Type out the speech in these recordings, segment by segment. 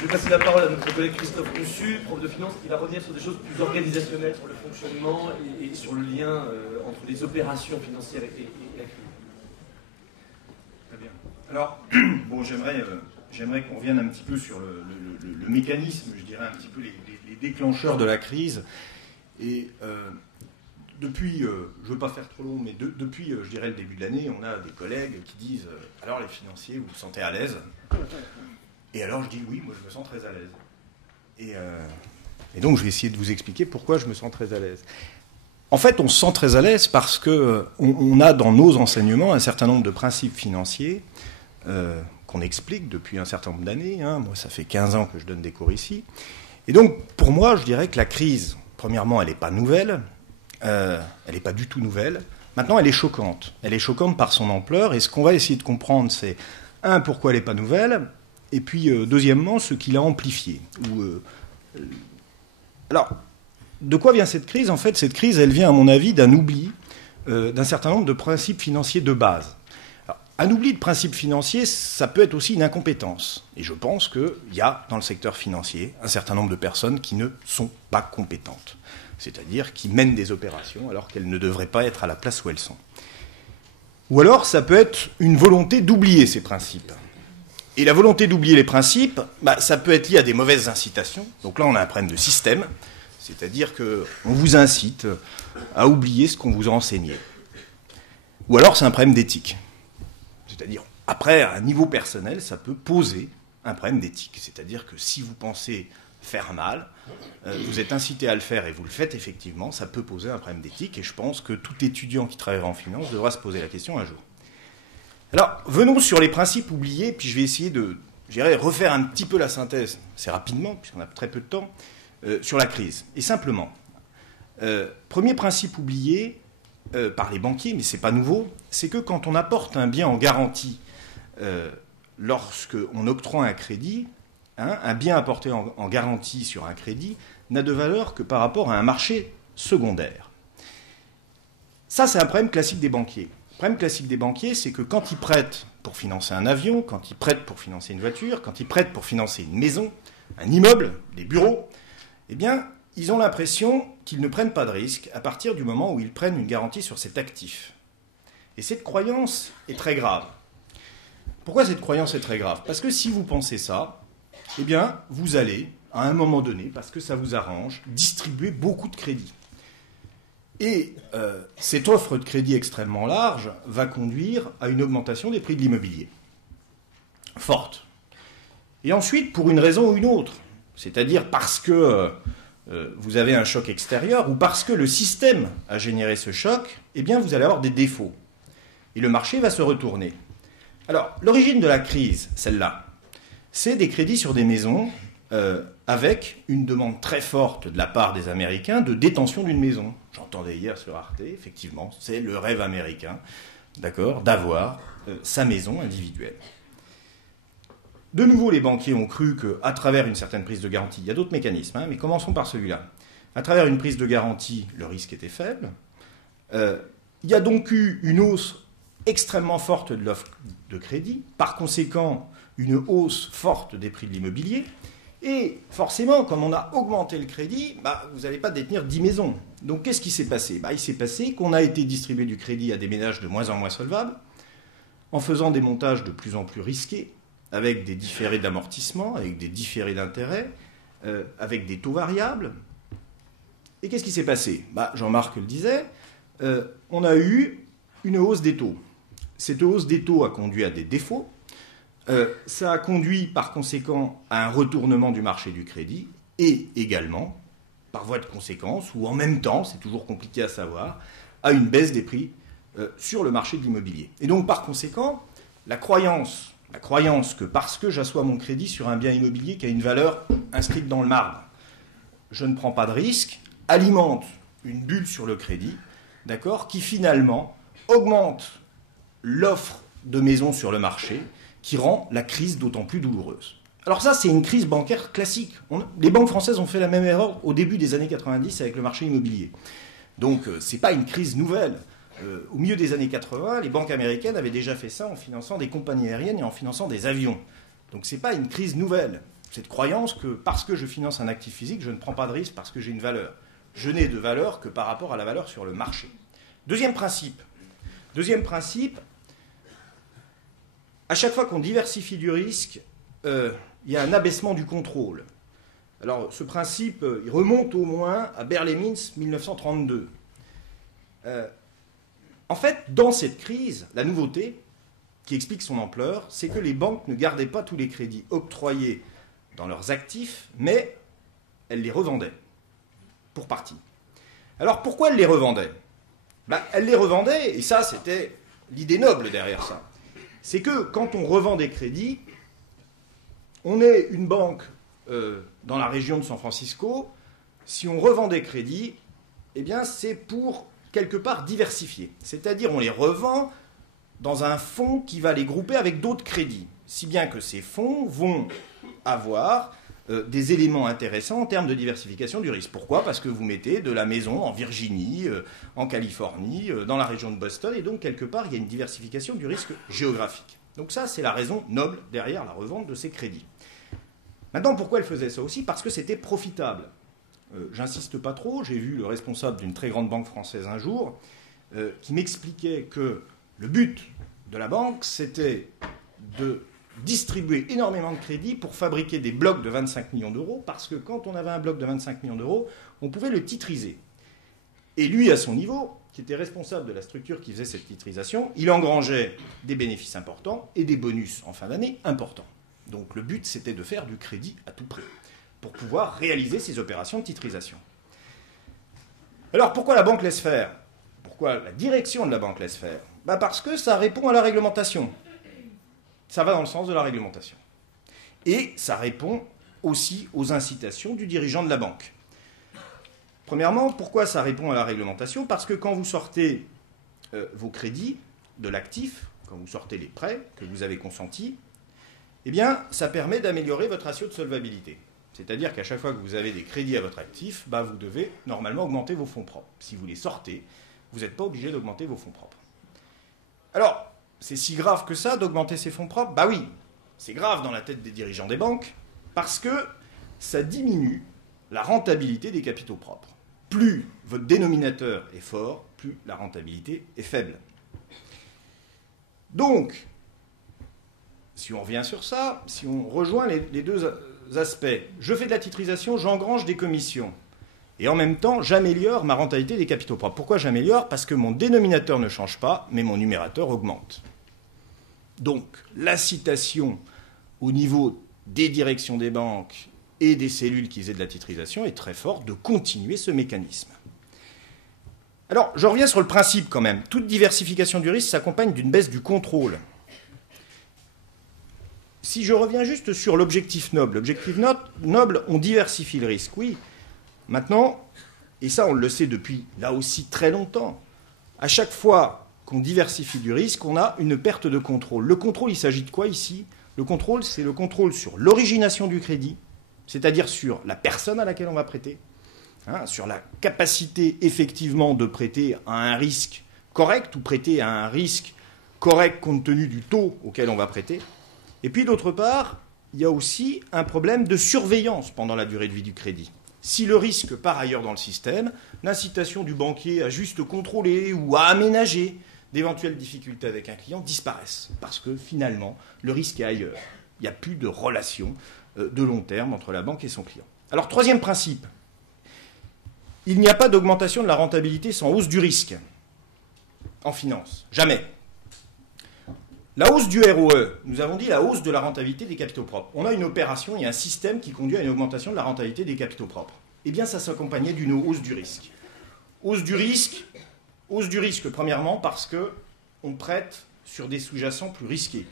Je vais passer la parole à notre collègue Christophe Moussu, prof de finance, qui va revenir sur des choses plus organisationnelles, sur le fonctionnement et sur le lien entre les opérations financières et la crise. Très bien. Alors, bon, j'aimerais qu'on revienne un petit peu sur le mécanisme, je dirais un petit peu les déclencheurs de la crise. Et depuis, je ne veux pas faire trop long, mais depuis, je dirais, le début de l'année, on a des collègues qui disent « Alors les financiers, vous vous sentez à l'aise ?» Et alors je dis « Oui, moi je me sens très à l'aise. » Et donc je vais essayer de vous expliquer pourquoi je me sens très à l'aise. En fait, on se sent très à l'aise parce qu'on a dans nos enseignements un certain nombre de principes financiers qu'on explique depuis un certain nombre d'années. Moi, ça fait 15 ans que je donne des cours ici. Et donc, pour moi, je dirais que la crise, premièrement, elle n'est pas nouvelle. Elle n'est pas du tout nouvelle. Maintenant, elle est choquante. Elle est choquante par son ampleur. Et ce qu'on va essayer de comprendre, c'est, pourquoi elle n'est pas nouvelle, et puis, deuxièmement, ce qui l'a amplifiée. Alors, de quoi vient cette crise ? En fait, cette crise, elle vient, à mon avis, d'un oubli d'un certain nombre de principes financiers de base. Alors, un oubli de principes financiers, ça peut être aussi une incompétence. Et je pense qu'il y a, dans le secteur financier, un certain nombre de personnes qui ne sont pas compétentes. C'est-à-dire qui mènent des opérations alors qu'elles ne devraient pas être à la place où elles sont. Ou alors, ça peut être une volonté d'oublier ces principes. Et la volonté d'oublier les principes, ça peut être lié à des mauvaises incitations. Donc là, on a un problème de système, c'est-à-dire qu'on vous incite à oublier ce qu'on vous a enseigné. Ou alors, c'est un problème d'éthique. C'est-à-dire, après, à un niveau personnel, ça peut poser un problème d'éthique. C'est-à-dire que si vous pensez faire mal, vous êtes incité à le faire et vous le faites effectivement, ça peut poser un problème d'éthique. Et je pense que tout étudiant qui travaillera en finance devra se poser la question un jour. Alors, venons sur les principes oubliés, puis je vais essayer de refaire un petit peu la synthèse, assez rapidement, puisqu'on a très peu de temps, sur la crise. Et simplement, premier principe oublié par les banquiers, mais ce n'est pas nouveau, c'est que quand on apporte un bien en garantie lorsqu'on octroie un crédit, un bien apporté en garantie sur un crédit n'a de valeur que par rapport à un marché secondaire. Ça, c'est un problème classique des banquiers. Le problème classique des banquiers, c'est que quand ils prêtent pour financer un avion, quand ils prêtent pour financer une voiture, quand ils prêtent pour financer une maison, un immeuble, des bureaux, eh bien, ils ont l'impression qu'ils ne prennent pas de risque à partir du moment où ils prennent une garantie sur cet actif. Et cette croyance est très grave. Pourquoi cette croyance est très grave ? Parce que si vous pensez ça, eh bien, vous allez, à un moment donné, parce que ça vous arrange, distribuer beaucoup de crédits. Et cette offre de crédit extrêmement large va conduire à une augmentation des prix de l'immobilier. Forte. Et ensuite, pour une raison ou une autre, c'est-à-dire parce que vous avez un choc extérieur ou parce que le système a généré ce choc, eh bien, vous allez avoir des défauts. Et le marché va se retourner. Alors, l'origine de la crise, celle-là, c'est des crédits sur des maisons avec une demande très forte de la part des Américains de détention d'une maison. J'entendais hier sur Arte, effectivement, c'est le rêve américain, d'accord, d'avoir sa maison individuelle. De nouveau, les banquiers ont cru qu'à travers une certaine prise de garantie, il y a d'autres mécanismes, mais commençons par celui-là. À travers une prise de garantie, le risque était faible. Il y a donc eu une hausse extrêmement forte de l'offre de crédit, par conséquent, une hausse forte des prix de l'immobilier. Et forcément, comme on a augmenté le crédit, vous n'allez pas détenir 10 maisons. Donc qu'est-ce qui s'est passé ? Il s'est passé qu'on a été distribué du crédit à des ménages de moins en moins solvables, en faisant des montages de plus en plus risqués, avec des différés d'amortissement, avec des différés d'intérêt, avec des taux variables. Et qu'est-ce qui s'est passé ? Jean-Marc le disait, on a eu une hausse des taux. Cette hausse des taux a conduit à des défauts. Ça a conduit par conséquent à un retournement du marché du crédit et également, par voie de conséquence, ou en même temps, c'est toujours compliqué à savoir, à une baisse des prix sur le marché de l'immobilier. Et donc par conséquent, la croyance que parce que j'assois mon crédit sur un bien immobilier qui a une valeur inscrite dans le marbre, je ne prends pas de risque, alimente une bulle sur le crédit, d'accord, qui finalement augmente l'offre de maisons sur le marché, qui rend la crise d'autant plus douloureuse. Alors ça, c'est une crise bancaire classique. Les banques françaises ont fait la même erreur au début des années 90 avec le marché immobilier. Donc, ce n'est pas une crise nouvelle. Au milieu des années 80, les banques américaines avaient déjà fait ça en finançant des compagnies aériennes et en finançant des avions. Donc, ce n'est pas une crise nouvelle. cette croyance que parce que je finance un actif physique, je ne prends pas de risque parce que j'ai une valeur. Je n'ai de valeur que par rapport à la valeur sur le marché. Deuxième principe, à chaque fois qu'on diversifie du risque, il y a un abaissement du contrôle. Alors ce principe, il remonte au moins à Berlemins 1932. En fait, dans cette crise, la nouveauté qui explique son ampleur, c'est que les banques ne gardaient pas tous les crédits octroyés dans leurs actifs, mais elles les revendaient, pour partie. Alors pourquoi elles les revendaient ? Elles les revendaient, et ça c'était l'idée noble derrière ça. C'est que quand on revend des crédits, on est une banque dans la région de San Francisco, si on revend des crédits, eh bien c'est pour quelque part diversifier. C'est-à-dire on les revend dans un fonds qui va les grouper avec d'autres crédits, si bien que ces fonds vont avoir des éléments intéressants en termes de diversification du risque. Pourquoi ? Parce que vous mettez de la maison en Virginie, en Californie, dans la région de Boston, et donc quelque part il y a une diversification du risque géographique. Donc ça, c'est la raison noble derrière la revente de ces crédits. Maintenant, pourquoi elle faisait ça aussi ? Parce que c'était profitable. J'insiste pas trop, j'ai vu le responsable d'une très grande banque française un jour qui m'expliquait que le but de la banque, c'était de distribuer énormément de crédits pour fabriquer des blocs de 25 millions d'euros, parce que quand on avait un bloc de 25 millions d'euros, on pouvait le titriser. Et lui, à son niveau, qui était responsable de la structure qui faisait cette titrisation, il engrangeait des bénéfices importants et des bonus en fin d'année importants. Donc le but, c'était de faire du crédit à tout prix, pour pouvoir réaliser ces opérations de titrisation. Alors pourquoi la banque laisse faire ? Pourquoi la direction de la banque laisse faire ? Parce que ça répond à la réglementation. Ça va dans le sens de la réglementation. Et ça répond aussi aux incitations du dirigeant de la banque. Premièrement, pourquoi ça répond à la réglementation ? Parce que quand vous sortez vos crédits de l'actif, quand vous sortez les prêts que vous avez consentis, eh bien, ça permet d'améliorer votre ratio de solvabilité. C'est-à-dire qu'à chaque fois que vous avez des crédits à votre actif, vous devez normalement augmenter vos fonds propres. Si vous les sortez, vous n'êtes pas obligé d'augmenter vos fonds propres. Alors, c'est si grave que ça d'augmenter ses fonds propres ? Oui, c'est grave dans la tête des dirigeants des banques, parce que ça diminue la rentabilité des capitaux propres. Plus votre dénominateur est fort, plus la rentabilité est faible. Donc, si on revient sur ça, si on rejoint les deux aspects, je fais de la titrisation, j'engrange des commissions. Et en même temps, j'améliore ma rentabilité des capitaux propres. Pourquoi j'améliore ? Parce que mon dénominateur ne change pas, mais mon numérateur augmente. Donc, l'incitation au niveau des directions des banques et des cellules qui faisaient de la titrisation est très forte de continuer ce mécanisme. Alors, je reviens sur le principe quand même. Toute diversification du risque s'accompagne d'une baisse du contrôle. Si je reviens juste sur l'objectif noble, on diversifie le risque, oui. Maintenant, et ça on le sait depuis là aussi très longtemps, à chaque fois qu'on diversifie du risque, on a une perte de contrôle. Le contrôle, il s'agit de quoi ici ? Le contrôle, c'est le contrôle sur l'origination du crédit, c'est-à-dire sur la personne à laquelle on va prêter, sur la capacité effectivement de prêter à un risque correct ou prêter à un risque correct compte tenu du taux auquel on va prêter. Et puis d'autre part, il y a aussi un problème de surveillance pendant la durée de vie du crédit. Si le risque part ailleurs dans le système, l'incitation du banquier à juste contrôler ou à aménager d'éventuelles difficultés avec un client disparaissent. Parce que finalement, le risque est ailleurs. Il n'y a plus de relation de long terme entre la banque et son client. Alors, troisième principe. Il n'y a pas d'augmentation de la rentabilité sans hausse du risque en finance. Jamais. La hausse du ROE, nous avons dit la hausse de la rentabilité des capitaux propres. On a une opération et un système qui conduit à une augmentation de la rentabilité des capitaux propres. Eh bien, ça s'accompagnait d'une hausse du risque. Hausse du risque, premièrement, parce qu'on prête sur des sous-jacents plus risqués.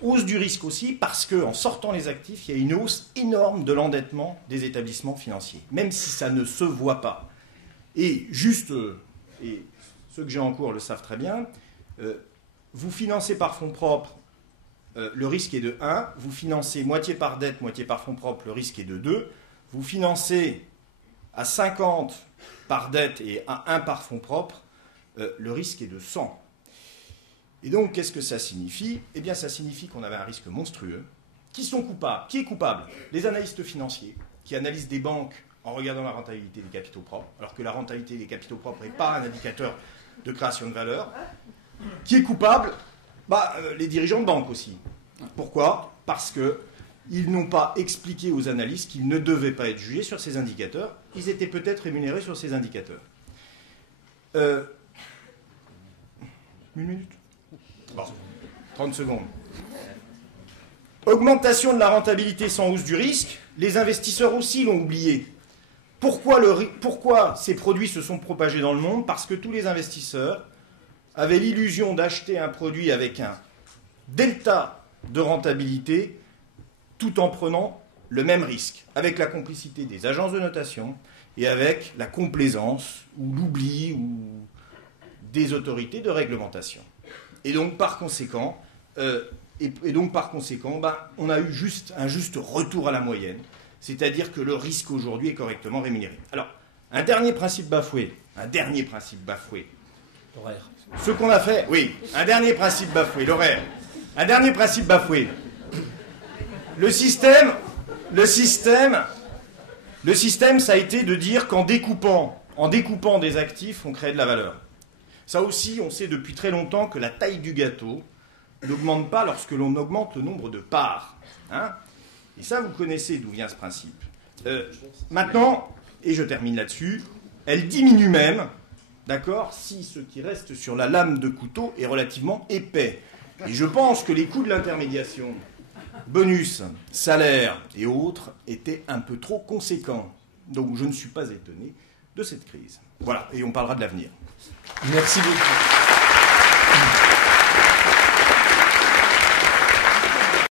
Hausse du risque aussi parce qu'en sortant les actifs, il y a une hausse énorme de l'endettement des établissements financiers, même si ça ne se voit pas. Et juste, et ceux que j'ai en cours le savent très bien, vous financez par fonds propres, le risque est de 1. Vous financez moitié par dette, moitié par fonds propres, le risque est de 2. Vous financez à 50 par dette et à 1 par fonds propres, le risque est de 100. Et donc, qu'est-ce que ça signifie ? Eh bien, ça signifie qu'on avait un risque monstrueux Qui sont coupables? Qui est coupable? Les analystes financiers, qui analysent des banques en regardant la rentabilité des capitaux propres, alors que la rentabilité des capitaux propres n'est pas un indicateur de création de valeur. Qui est coupable? Les dirigeants de banque aussi. Pourquoi? Parce qu'ils n'ont pas expliqué aux analystes qu'ils ne devaient pas être jugés sur ces indicateurs. Ils étaient peut-être rémunérés sur ces indicateurs. Une minute? Bon, 30 secondes. Augmentation de la rentabilité sans hausse du risque, les investisseurs aussi l'ont oublié. Pourquoi ces produits se sont propagés dans le monde? Parce que tous les investisseurs avaient l'illusion d'acheter un produit avec un delta de rentabilité tout en prenant le même risque, avec la complicité des agences de notation et avec la complaisance ou l'oubli ou des autorités de réglementation. Et donc par conséquent, on a eu un juste retour à la moyenne, c'est-à-dire que le risque aujourd'hui est correctement rémunéré. Alors, un dernier principe bafoué. L'horaire. Ce qu'on a fait, oui, un dernier principe bafoué, l'horaire. Un dernier principe bafoué. Le système, ça a été de dire qu'en découpant des actifs, on crée de la valeur. Ça aussi, on sait depuis très longtemps que la taille du gâteau n'augmente pas lorsque l'on augmente le nombre de parts. Hein? Et ça, vous connaissez d'où vient ce principe. Maintenant, et je termine là-dessus, elle diminue même, d'accord, si ce qui reste sur la lame de couteau est relativement épais. Et je pense que les coûts de l'intermédiation, bonus, salaire et autres, étaient un peu trop conséquents. Donc je ne suis pas étonné de cette crise. Voilà, et on parlera de l'avenir. Merci beaucoup.